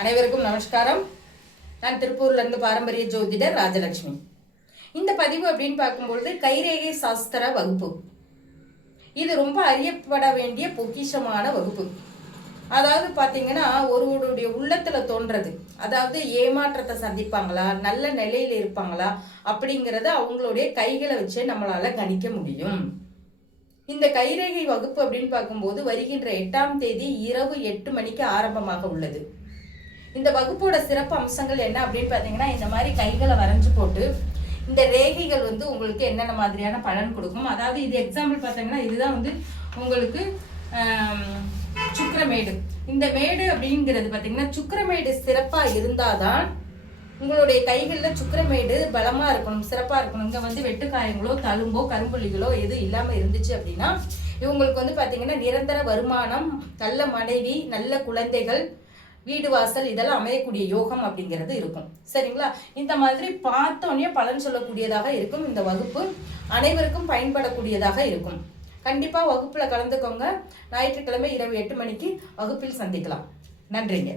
அனைவருக்கும் நமஸ்காரம். நான் திருப்பூர்லேருந்து பாரம்பரிய ஜோதிடர் ராஜலட்சுமி. இந்த பதிவு அப்படின்னு பார்க்கும்பொழுது கைரேகை சாஸ்திர வகுப்பு. இது ரொம்ப அறியப்பட வேண்டிய பொக்கிஷமான வகுப்பு. அதாவது பார்த்தீங்கன்னா ஒருவருடைய உள்ளத்தில் தோன்றது, அதாவது ஏமாற்றத்தை சந்திப்பாங்களா, நல்ல நிலையில் இருப்பாங்களா அப்படிங்கிறத அவங்களுடைய கைகளை வச்சு நம்மளால கணிக்க முடியும். இந்த கைரேகை வகுப்பு அப்படின்னு பார்க்கும்போது வருகின்ற 8ஆம் தேதி இரவு 8 மணிக்கு ஆரம்பமாக உள்ளது. இந்த வகுப்போட சிறப்பு அம்சங்கள் என்ன அப்படின்னு பார்த்தீங்கன்னா, இந்த மாதிரி கைகளை வரைஞ்சு போட்டு இந்த ரேகைகள் உங்களுக்கு என்னென்ன மாதிரியான பலன் கொடுக்கும். அதாவது இது எக்ஸாம்பிள் பார்த்தீங்கன்னா, இதுதான் உங்களுக்கு சுக்கிரமேடு. இந்த மேடு அப்படிங்கிறது பார்த்தீங்கன்னா, சுக்கிரமேடு சிறப்பாக இருந்தாதான் உங்களுடைய கைகளில் சுக்கிரமேடு பலமாக இருக்கணும், சிறப்பாக இருக்கணும். இங்கே வெட்டுக்காயங்களோ தழும்போ கரும்புள்ளிகளோ எதுவும் இல்லாமல் இருந்துச்சு அப்படின்னா இவங்களுக்கு பார்த்தீங்கன்னா நிரந்தர வருமானம், நல்ல மனைவி, நல்ல குழந்தைகள், வீடு வாசல் இதெல்லாம் அமையக்கூடிய யோகம் அப்படிங்கிறது இருக்கும். சரிங்களா? இந்த மாதிரி பார்த்தோன்னே பலன் சொல்லக்கூடியதாக இருக்கும். இந்த வகுப்பு அனைவருக்கும் பயன்படக்கூடியதாக இருக்கும். கண்டிப்பாக வகுப்பில் கலந்துக்கோங்க. ஞாயிற்றுக்கிழமை இரவு 8 மணிக்கு வகுப்பில் சந்திக்கலாம். நன்றிங்க.